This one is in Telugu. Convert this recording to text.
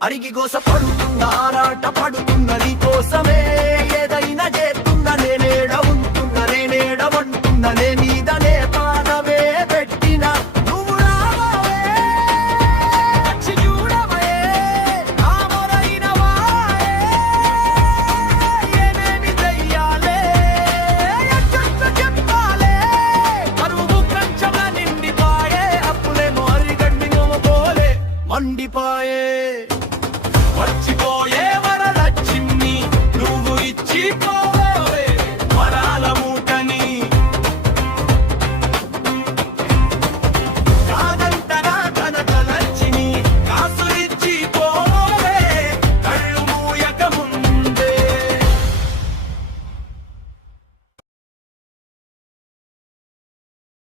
అడిగి గోస పడుతున్న ఆరాట పడుతున్న నీ కోసమే ఏదైనా చేస్తున్న నేనేడ ఉంటున్న నేనేడ వంటున్న నే మీదనే పాదమే పెట్టిన నువ్వు రావే వచ్చి చూడవే నా మొరైన వాయే ఏమేమి చెయ్యాలే ఎట్లా చెప్పాలే కరువు కంచంల నిండిపాయే అప్పులేమో అరిగడ్డి పోలే మండిపాయే వచ్చిపోయే వరలక్ష్మి నువ్వు ఇచ్చిపోవే